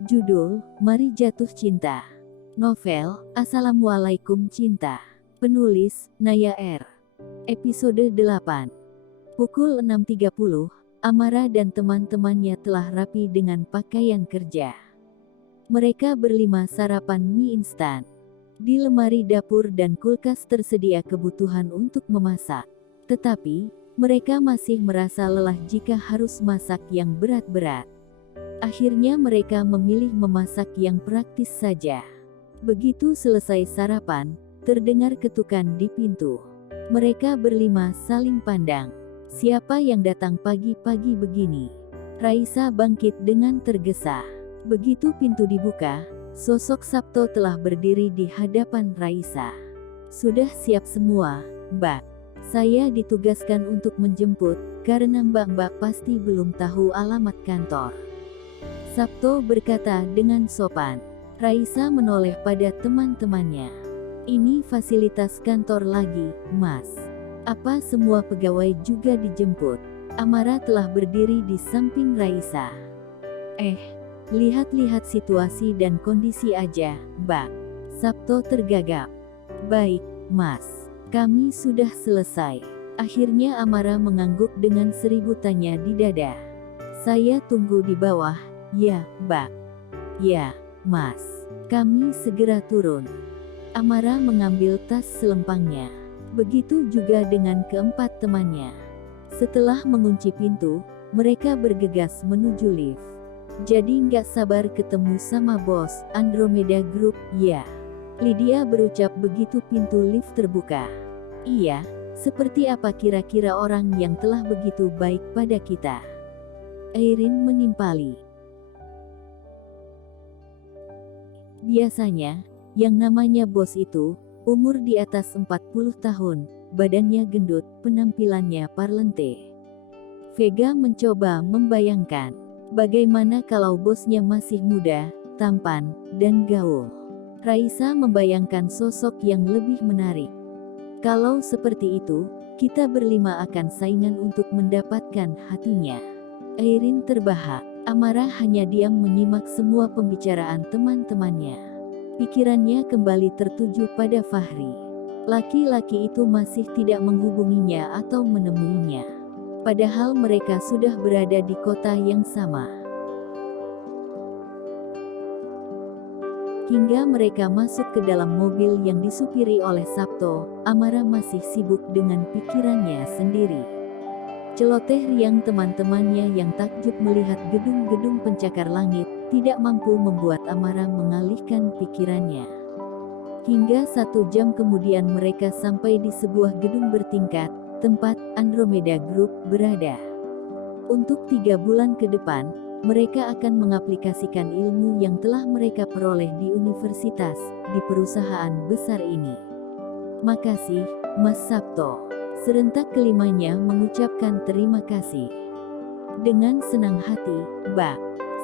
Judul, Mari Jatuh Cinta. Novel, Assalamualaikum Cinta. Penulis, Naya R. Episode 8. Pukul 6.30, Amara dan teman-temannya telah rapi dengan pakaian kerja. Mereka berlima sarapan mie instan. Di lemari dapur dan kulkas tersedia kebutuhan untuk memasak. Tetapi, mereka masih merasa lelah jika harus masak yang berat-berat. Akhirnya mereka memilih memasak yang praktis saja. Begitu selesai sarapan, terdengar ketukan di pintu. Mereka berlima saling pandang. Siapa yang datang pagi-pagi begini? Raisa bangkit dengan tergesa. Begitu pintu dibuka, sosok Sabto telah berdiri di hadapan Raisa. Sudah siap semua, Mbak. Saya ditugaskan untuk menjemput, karena Mbak pasti belum tahu alamat kantor. Sabto berkata dengan sopan. Raisa menoleh pada teman-temannya. Ini fasilitas kantor lagi, Mas. Apa semua pegawai juga dijemput? Amara telah berdiri di samping Raisa. Lihat-lihat situasi dan kondisi aja, Mbak. Sabto tergagap. Baik, Mas. Kami sudah selesai. Akhirnya Amara mengangguk dengan 1000 tanya di dada. Saya tunggu di bawah, ya, Mbak. Ya, Mas. Kami segera turun. Amara mengambil tas selempangnya. Begitu juga dengan keempat temannya. Setelah mengunci pintu, mereka bergegas menuju lift. Jadi nggak sabar ketemu sama bos, Andromeda Group, ya. Lydia berucap begitu pintu lift terbuka. Iya, seperti apa kira-kira orang yang telah begitu baik pada kita? Airin menimpali. Biasanya, yang namanya bos itu, umur di atas 40 tahun, badannya gendut, penampilannya parlente. Vega mencoba membayangkan. Bagaimana kalau bosnya masih muda, tampan, dan gaul? Raisa membayangkan sosok yang lebih menarik. Kalau seperti itu, kita berlima akan saingan untuk mendapatkan hatinya. Airin terbahak. Amara hanya diam menyimak semua pembicaraan teman-temannya. Pikirannya kembali tertuju pada Fahri. Laki-laki itu masih tidak menghubunginya atau menemuinya. Padahal mereka sudah berada di kota yang sama. Hingga mereka masuk ke dalam mobil yang disupiri oleh Sabto, Amara masih sibuk dengan pikirannya sendiri. Celoteh riang teman-temannya yang takjub melihat gedung-gedung pencakar langit, tidak mampu membuat Amara mengalihkan pikirannya. Hingga 1 jam kemudian mereka sampai di sebuah gedung bertingkat, tempat Andromeda Group berada. Untuk 3 bulan ke depan, mereka akan mengaplikasikan ilmu yang telah mereka peroleh di universitas, di perusahaan besar ini. Makasih, Mas Sabto. Serentak kelimanya mengucapkan terima kasih. Dengan senang hati, Mbak.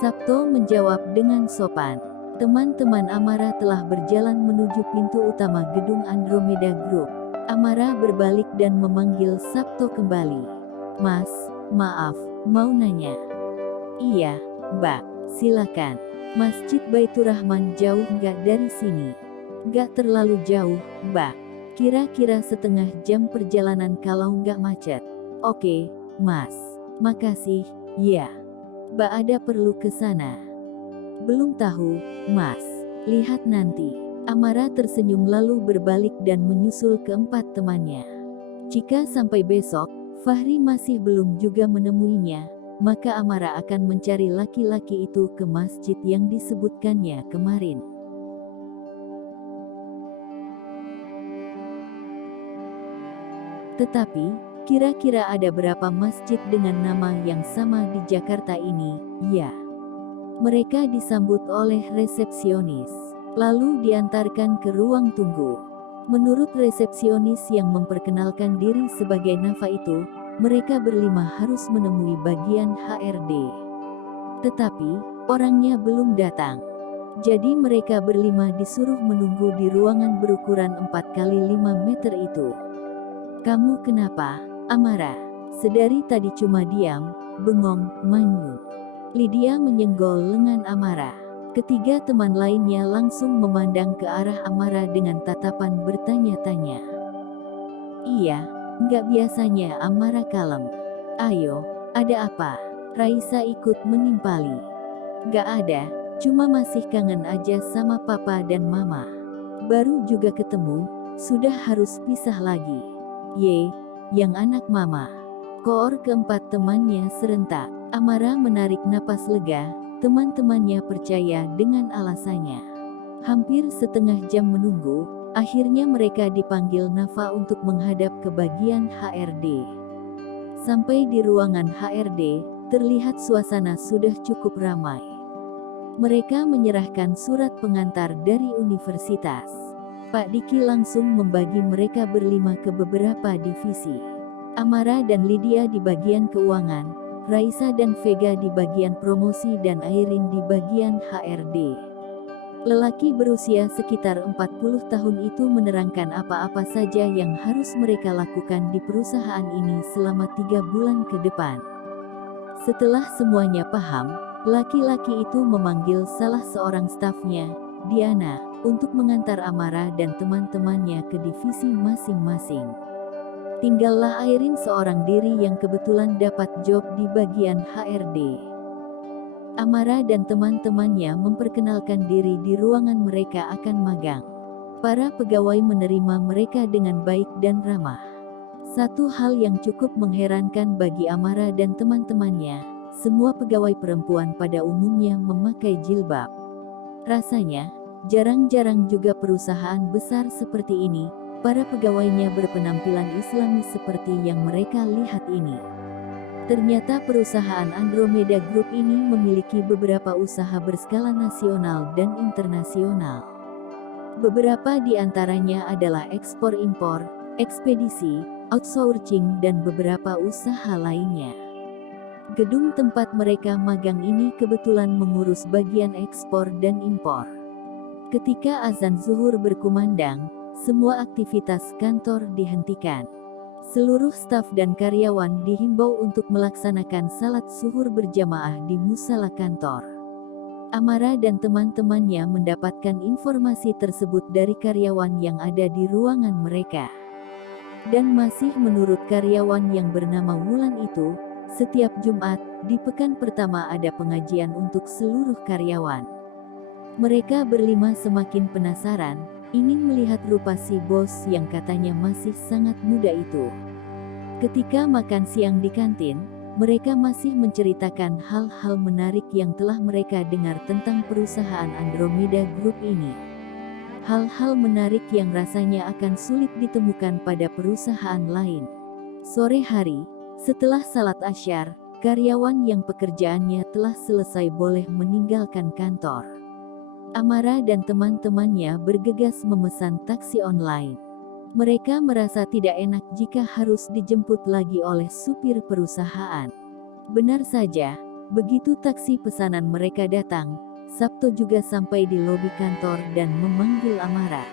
Sabto menjawab dengan sopan. Teman-teman Amara telah berjalan menuju pintu utama gedung Andromeda Group. Amara berbalik dan memanggil Sabto kembali. Mas, maaf, mau nanya. Iya, Mbak, silakan. Masjid Baitur Rahman jauh nggak dari sini? Nggak terlalu jauh, Mbak. Kira-kira setengah jam perjalanan kalau nggak macet. Oke, Mas. Makasih, ya. Mbak ada perlu ke sana? Belum tahu, Mas. Lihat nanti. Amara tersenyum lalu berbalik dan menyusul keempat temannya. Jika sampai besok, Fahri masih belum juga menemuinya, maka Amara akan mencari laki-laki itu ke masjid yang disebutkannya kemarin. Tetapi, kira-kira ada berapa masjid dengan nama yang sama di Jakarta ini, ya? Mereka disambut oleh resepsionis. Lalu diantarkan ke ruang tunggu. Menurut resepsionis yang memperkenalkan diri sebagai Nafa itu, mereka berlima harus menemui bagian HRD. Tetapi, orangnya belum datang. Jadi mereka berlima disuruh menunggu di ruangan berukuran 4 kali 5 meter itu. Kamu kenapa, Amara? Sedari tadi cuma diam, bengong, manyun. Lydia menyenggol lengan Amara. Ketiga teman lainnya langsung memandang ke arah Amara dengan tatapan bertanya-tanya. Iya, nggak biasanya Amara kalem. Ayo, ada apa? Raisa ikut menimpali. Nggak ada, cuma masih kangen aja sama papa dan mama. Baru juga ketemu, sudah harus pisah lagi. Ye, yang anak mama. Koor keempat temannya serentak. Amara menarik napas lega, teman-temannya percaya dengan alasannya. Hampir setengah jam menunggu, akhirnya mereka dipanggil Nafa untuk menghadap ke bagian HRD. Sampai di ruangan HRD, terlihat suasana sudah cukup ramai. Mereka menyerahkan surat pengantar dari universitas. Pak Diki langsung membagi mereka berlima ke beberapa divisi. Amara dan Lydia di bagian keuangan, Raisa dan Vega di bagian promosi dan Airin di bagian HRD. Lelaki berusia sekitar 40 tahun itu menerangkan apa-apa saja yang harus mereka lakukan di perusahaan ini selama 3 bulan ke depan. Setelah semuanya paham, laki-laki itu memanggil salah seorang stafnya, Diana, untuk mengantar Amara dan teman-temannya ke divisi masing-masing. Tinggallah Airin seorang diri yang kebetulan dapat job di bagian HRD. Amara dan teman-temannya memperkenalkan diri di ruangan mereka akan magang. Para pegawai menerima mereka dengan baik dan ramah. Satu hal yang cukup mengherankan bagi Amara dan teman-temannya, semua pegawai perempuan pada umumnya memakai jilbab. Rasanya, jarang-jarang juga perusahaan besar seperti ini, para pegawainya berpenampilan Islami seperti yang mereka lihat ini. Ternyata perusahaan Andromeda Group ini memiliki beberapa usaha berskala nasional dan internasional. Beberapa di antaranya adalah ekspor-impor, ekspedisi, outsourcing dan beberapa usaha lainnya. Gedung tempat mereka magang ini kebetulan mengurus bagian ekspor dan impor. Ketika azan zuhur berkumandang, semua aktivitas kantor dihentikan. Seluruh staf dan karyawan dihimbau untuk melaksanakan salat zuhur berjamaah di musala kantor. Amara dan teman-temannya mendapatkan informasi tersebut dari karyawan yang ada di ruangan mereka. Dan masih menurut karyawan yang bernama Wulan itu, setiap Jumat, di pekan pertama ada pengajian untuk seluruh karyawan. Mereka berlima semakin penasaran, ingin melihat rupa si bos yang katanya masih sangat muda itu. Ketika makan siang di kantin, mereka masih menceritakan hal-hal menarik yang telah mereka dengar tentang perusahaan Andromeda Group ini. Hal-hal menarik yang rasanya akan sulit ditemukan pada perusahaan lain. Sore hari, setelah salat Asyar, karyawan yang pekerjaannya telah selesai boleh meninggalkan kantor. Amara dan teman-temannya bergegas memesan taksi online. Mereka merasa tidak enak jika harus dijemput lagi oleh supir perusahaan. Benar saja, begitu taksi pesanan mereka datang, Sabto juga sampai di lobi kantor dan memanggil Amara.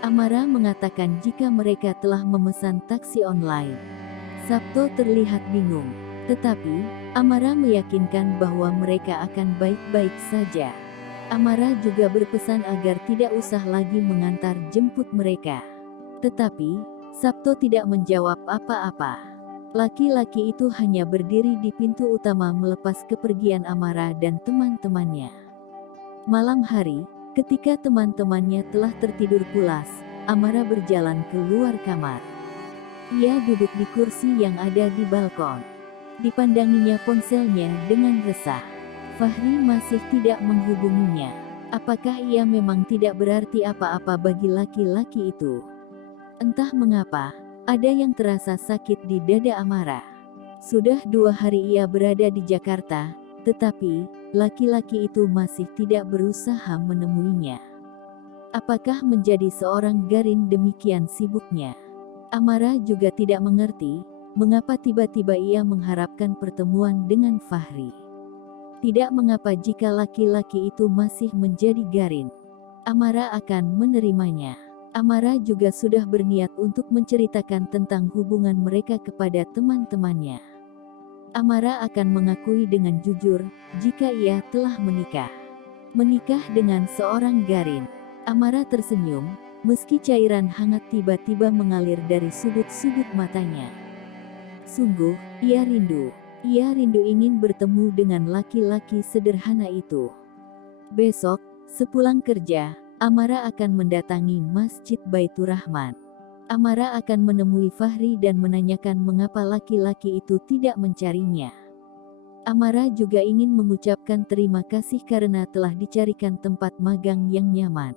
Amara mengatakan jika mereka telah memesan taksi online. Sabto terlihat bingung, tetapi Amara meyakinkan bahwa mereka akan baik-baik saja. Amara juga berpesan agar tidak usah lagi mengantar jemput mereka. Tetapi, Sabto tidak menjawab apa-apa. Laki-laki itu hanya berdiri di pintu utama melepas kepergian Amara dan teman-temannya. Malam hari, ketika teman-temannya telah tertidur pulas, Amara berjalan keluar kamar. Ia duduk di kursi yang ada di balkon. Dipandanginya ponselnya dengan resah. Fahri masih tidak menghubunginya. Apakah ia memang tidak berarti apa-apa bagi laki-laki itu? Entah mengapa, ada yang terasa sakit di dada Amara. Sudah 2 hari ia berada di Jakarta, tetapi laki-laki itu masih tidak berusaha menemuinya. Apakah menjadi seorang Garin demikian sibuknya? Amara juga tidak mengerti, mengapa tiba-tiba ia mengharapkan pertemuan dengan Fahri. Tidak mengapa jika laki-laki itu masih menjadi Garin. Amara akan menerimanya. Amara juga sudah berniat untuk menceritakan tentang hubungan mereka kepada teman-temannya. Amara akan mengakui dengan jujur, jika ia telah menikah. Menikah dengan seorang Garin. Amara tersenyum, meski cairan hangat tiba-tiba mengalir dari sudut-sudut matanya. Sungguh, ia rindu. Ia rindu ingin bertemu dengan laki-laki sederhana itu. Besok, sepulang kerja, Amara akan mendatangi Masjid Baitur Rahman. Amara akan menemui Fahri dan menanyakan mengapa laki-laki itu tidak mencarinya. Amara juga ingin mengucapkan terima kasih karena telah dicarikan tempat magang yang nyaman.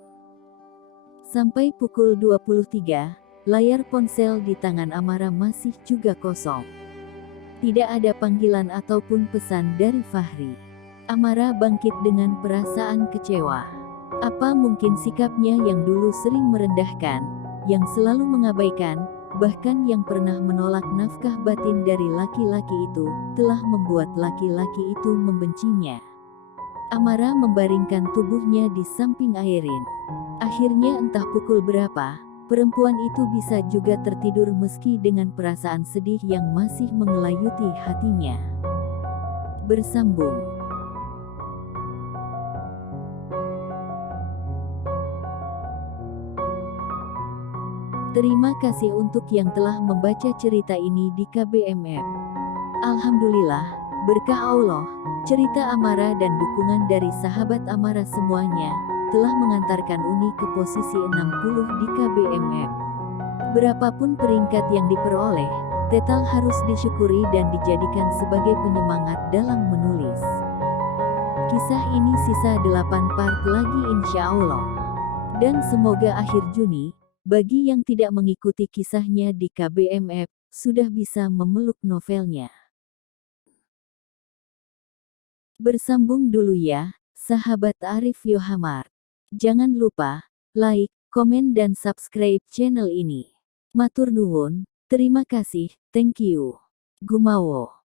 Sampai pukul 23, layar ponsel di tangan Amara masih juga kosong. Tidak ada panggilan ataupun pesan dari Fahri. Amara bangkit dengan perasaan kecewa. Apa mungkin sikapnya yang dulu sering merendahkan, yang selalu mengabaikan, bahkan yang pernah menolak nafkah batin dari laki-laki itu, telah membuat laki-laki itu membencinya. Amara membaringkan tubuhnya di samping Airin. Akhirnya entah pukul berapa, perempuan itu bisa juga tertidur meski dengan perasaan sedih yang masih mengelayuti hatinya. Bersambung. Terima kasih untuk yang telah membaca cerita ini di KBMF. Alhamdulillah, berkah Allah, cerita Amara dan dukungan dari sahabat Amara semuanya telah mengantarkan Uni ke posisi 60 di KBMF. Berapapun peringkat yang diperoleh, Tetal harus disyukuri dan dijadikan sebagai penyemangat dalam menulis. Kisah ini sisa 8 part lagi insya Allah. Dan semoga akhir Juni, bagi yang tidak mengikuti kisahnya di KBMF, sudah bisa memeluk novelnya. Bersambung dulu ya, sahabat Arif Yohamar. Jangan lupa, like, komen dan subscribe channel ini. Matur nuwun, terima kasih, thank you. Gumawo.